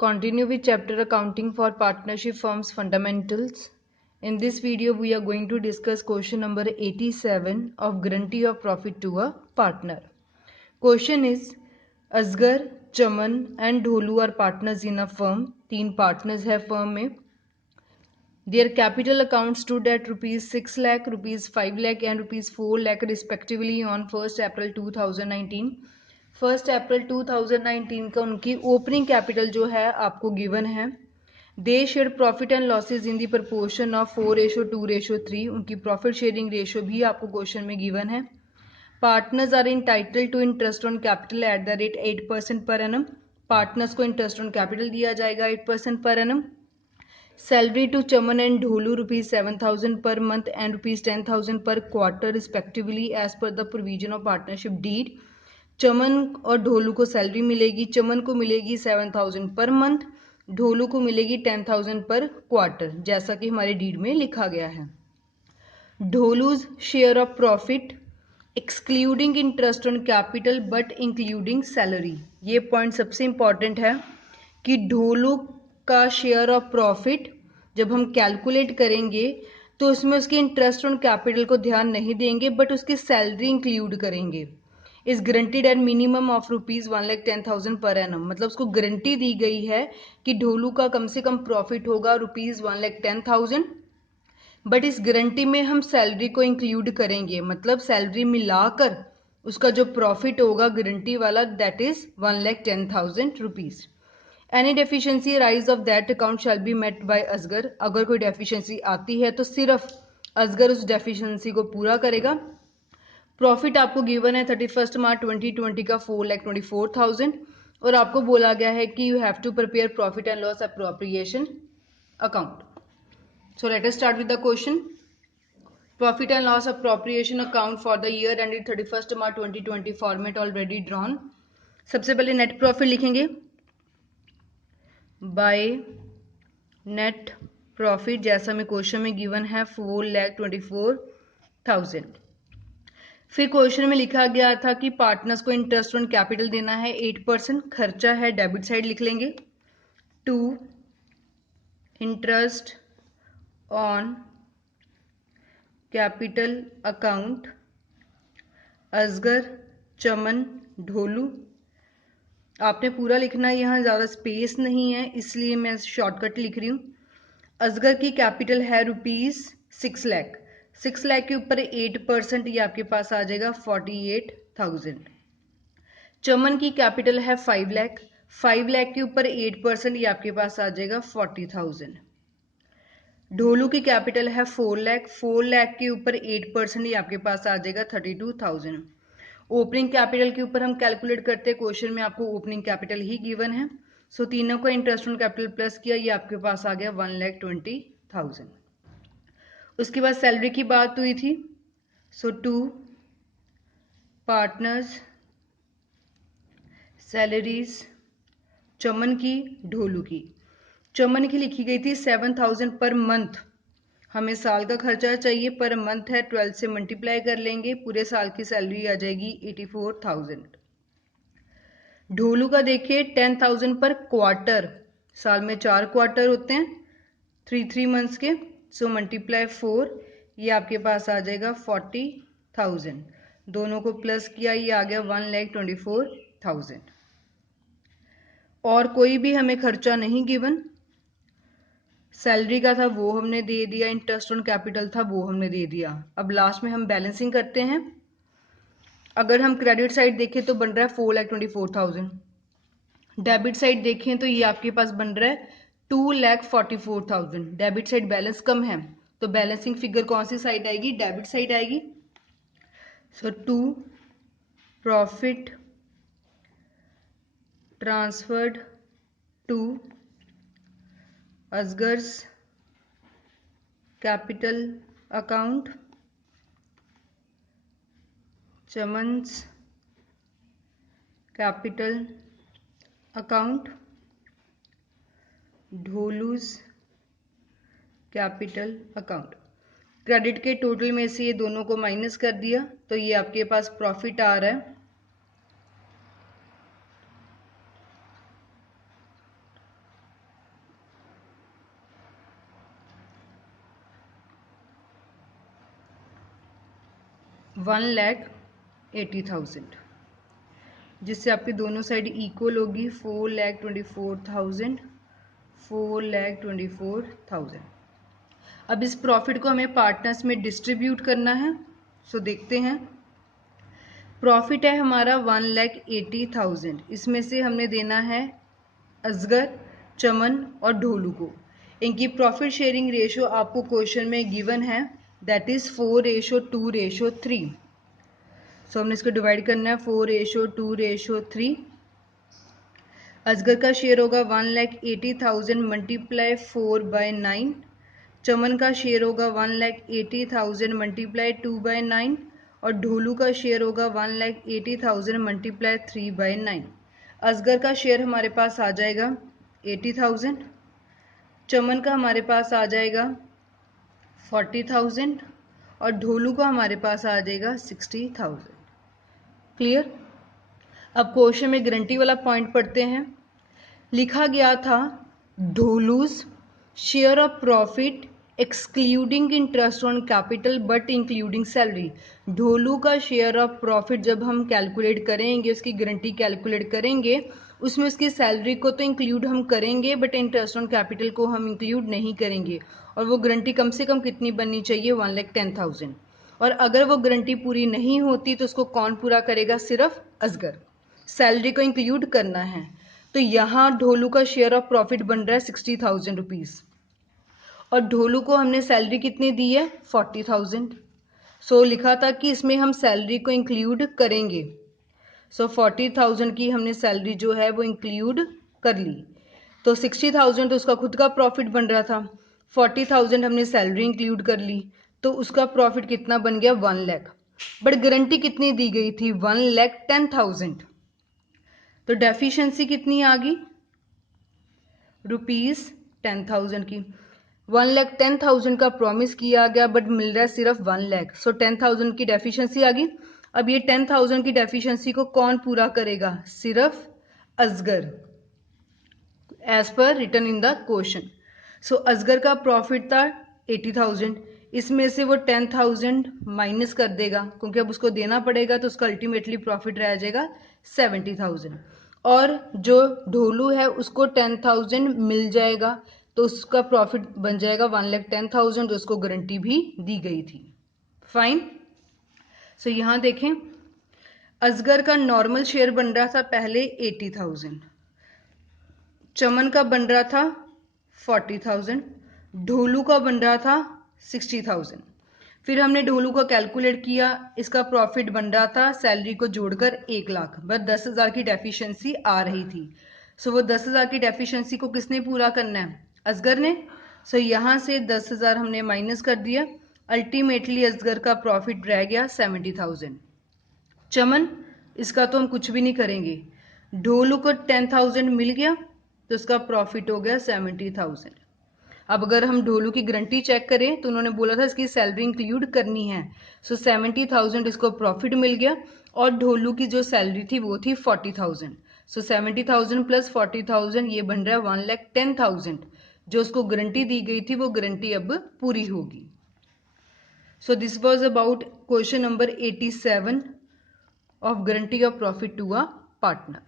Continue with chapter Accounting for Partnership Firms Fundamentals. In this video, we are going to discuss question number 87 of Guarantee of Profit to a Partner. Question is, Asgar, Chaman and Dholu are partners in a firm. 3 partners है firm में. Their capital account stood at rupees 6 lakh, rupees 5 lakh and rupees 4 lakh respectively on 1st April 2019. 1st अप्रैल 2019 का उनकी opening capital जो है आपको given है. They share profit and losses in the proportion of 4:2:3. उनकी profit sharing ratio भी आपको question में गिवन है. Partners are entitled to interest on capital at the rate 8% per annum. Partners को इंटरेस्ट ऑन कैपिटल दिया जाएगा 8% per annum. Salary to Chaman and Dholu rupees 7,000 per month and rupees 10,000 per quarter respectively as per the provision of partnership deed. Chaman और ढोलू को salary मिलेगी. चमन को मिलेगी 7,000 per month, Dholu को मिलेगी 10,000 पर क्वार्टर, जैसा कि हमारे डीड में लिखा गया है. Dholu's share of profit excluding interest on capital but including salary. ये पॉइंट सबसे इंपॉर्टेंट है कि ढोलू का शेयर ऑफ प्रॉफिट जब हम कैलकुलेट करेंगे तो उसमें उसके इंटरेस्ट ऑन कैपिटल को ध्यान नहीं देंगे बट उसकी सैलरी इंक्लूड करेंगे. Is guaranteed at minimum of rupees 1,10,000 per annum. मतलब उसको गारंटी दी गई है कि ढोलू का कम से कम प्रॉफिट होगा रुपीज 1,10,000. बट इस गारंटी में हम सैलरी को इंक्लूड करेंगे. मतलब सैलरी मिलाकर उसका जो प्रॉफिट होगा गारंटी वाला that is 1,10,000 rupees. Any deficiency rise of that account shall be met by Asgar. अगर कोई डेफिशिएंसी आती है तो सिर्फ असगर उस डेफिशिएंसी को पूरा करेगा. प्रॉफिट आपको गिवन है 31 मार्च 2020 का 4,24,000 और आपको बोला गया है कि you have to prepare profit and loss appropriation account. So let us start with the question. Profit and loss appropriation account for the year ended 31 March 2020 format already drawn. सबसे पहले नेट प्रॉफिट लिखेंगे by net profit जैसा में question में given है 4,24,000. फिर question में लिखा गया था कि पार्टनर्स को इंटरेस्ट ऑन कैपिटल देना है 8%. खर्चा है डेबिट साइड लिख लेंगे. To interest on capital account Asgar Chaman Dholu. आपने पूरा लिखना है, यहाँ ज़्यादा स्पेस नहीं है इसलिए मैं शॉर्टकट लिख रही हूँ. असगर की कैपिटल है रुपीज 6 लाख. 6 लाख के ऊपर 8% ये आपके पास आ जाएगा 48,000. चमन की कैपिटल है 5 लाख. 5 लाख के ऊपर 8% ये आपके पास आ जाएगा 40,000. ढोलू की कैपिटल है 4 लाख. 4 लाख के ऊपर 8% ये आपके पास आ जाएगा 32,000. ओपनिंग कैपिटल के ऊपर हम कैलकुलेट करते हैं. क्वेश्चन में आपको ओपनिंग कैपिटल ही गिवन है. सो तीनों का इंटरेस्ट ऑन कैपिटल प्लस किया, ये आपके पास आ गया 1,20,000. उसके बाद सैलरी की बात हुई थी. सो टू पार्टनर्स सैलरीज चमन की ढोलू की. चमन की लिखी गई थी 7,000 पर मंथ. हमें साल का खर्चा चाहिए, पर मंथ है 12 से मल्टीप्लाई कर लेंगे, पूरे साल की सैलरी आ जाएगी 84,000. ढोलू का देखिए 10,000 पर क्वार्टर. साल में 4 क्वार्टर होते हैं 3 मंथ्स के. सो मल्टीप्लाई 4, ये आपके पास आ जाएगा 40,000. दोनों को प्लस किया, ये आ गया 1,24,000. और कोई भी हमें खर्चा नहीं गिवन. सैलरी का था वो हमने दे दिया, इंटरेस्ट ऑन कैपिटल था वो हमने दे दिया. अब लास्ट में हम बैलेंसिंग करते हैं. अगर हम क्रेडिट साइड देखें तो बन रहा है 4,24,000. डेबिट साइड देखें तो ये आपके पास बन रहा है 2,44,000. डेबिट साइड बैलेंस कम है तो बैलेंसिंग फिगर कौन सी साइड आएगी? डेबिट साइड आएगी. So to profit transferred to Asgar's capital account, Chaman's capital account, Dholu's capital account. Credit के टोटल में से ये दोनों को माइनस कर दिया तो ये आपके पास प्रॉफिट आ रहा है 1,80,000, जिससे आपकी दोनों साइड इक्वल होगी 4,24,000, 4,24,000। अब इस प्रॉफिट को हमें पार्टनर्स में डिस्ट्रीब्यूट करना है। सो देखते हैं, प्रॉफिट है हमारा 1,80,000, इसमें से हमने देना है असगर, चमन और ढोलू को। इनकी प्रॉफिट शेयरिंग रेशो आपको क्वेश्चन में गिवन है, दैट इज 4:2:3। सो हमने इसको डिवाइड करना है 4:2:3। असगर का शेयर होगा 1,80,000 मल्टीप्लाई 4/9। चमन का शेयर होगा 1,80,000 मल्टीप्लाई 2/9 और ढोलू का शेयर होगा 1,80,000 मल्टीप्लाई 3/9। असगर का शेयर हमारे पास आ जाएगा 80,000, चमन का हमारे पास आ जाएगा 40,000 और ढोलू का हमारे पास आ जाएगा 60,000। क्लियर? अब क्वेश्चन में गारंटी वाला पॉइंट पढ़ते हैं। लिखा गया था Dholu's share of profit excluding interest on capital but including salary. Dholu का शेयर ऑफ प्रॉफिट जब हम कैलकुलेट करेंगे, उसकी गारंटी कैलकुलेट करेंगे, उसमें उसकी सैलरी को तो इंक्लूड हम करेंगे बट इंटरेस्ट ऑन कैपिटल को हम इंक्लूड नहीं करेंगे। और वो गारंटी कम से कम कितनी बननी चाहिए? 1,10,000। और अगर वो गारंटी पूरी नहीं होती तो उसको कौन पूरा करेगा? सिर्फ असगर। सैलरी को इंक्लूड करना है। तो यहाँ ढोलू का शेयर ऑफ प्रॉफिट बन रहा है 60,000 रुपीज़ और ढोलू को हमने सैलरी कितनी दी है? 40,000। सो लिखा था कि इसमें हम सैलरी को इंक्लूड करेंगे। सो 40,000 की हमने सैलरी जो है वो इंक्लूड कर ली। तो 60,000 तो उसका खुद का प्रॉफिट बन रहा था, 40,000 हमने सैलरी इंक्लूड कर ली, तो उसका प्रॉफिट कितना बन गया? 1 लाख। बट गारंटी कितनी दी गई थी? 1,10,000। तो डेफिशिएंसी कितनी आ गई? ₹10,000 की। 1,10,000 का प्रॉमिस किया गया बट मिल रहा है सिर्फ 1 लाख। सो 10,000 की डेफिशिएंसी आ गई। अब ये 10,000 की डेफिशिएंसी को कौन पूरा करेगा? सिर्फ Asgar, as per written in the question. So Asgar का प्रॉफिट था 80,000, इसमें से वो 10,000 माइनस कर देगा क्योंकि अब उसको देना पड़ेगा, तो उसका अल्टीमेटली प्रॉफिट रह जाएगा 70,000। और जो ढोलू है उसको 10,000 मिल जाएगा, तो उसका प्रॉफिट बन जाएगा 1,10,000, जो उसको गारंटी भी दी गई थी। फाइन। सो यहाँ देखें, असगर का नॉर्मल शेयर बन रहा था पहले 80,000, चमन का बन रहा था 40,000, ढोलू का बन रहा था 60,000। फिर हमने ढोलू का कैलकुलेट किया, इसका प्रॉफिट बन रहा था सैलरी को जोड़कर 1 लाख, बस 10,000 की डेफिशिएंसी आ रही थी। सो वो 10,000 की डेफिशिएंसी को किसने पूरा करना है? असगर ने। सो यहाँ से 10,000 हमने माइनस कर दिया, अल्टीमेटली असगर का प्रॉफिट रह गया 70,000। चमन, इसका तो हम कुछ भी नहीं करेंगे, ढोलू को 10,000 मिल गया तो उसका प्रॉफिट हो गया 70,000। अब अगर हम ढोलू की गारंटी चेक करें तो उन्होंने बोला था इसकी सैलरी इंक्लूड करनी है। सो 70,000 इसको प्रॉफिट मिल गया और ढोलू की जो सैलरी थी वो थी 40,000। सो 70,000 प्लस 40,000 ये बन रहा है 1,10,000। जो उसको गारंटी दी गई थी वो गारंटी अब पूरी होगी। So this was about question number 87 of guarantee of profit to a partner.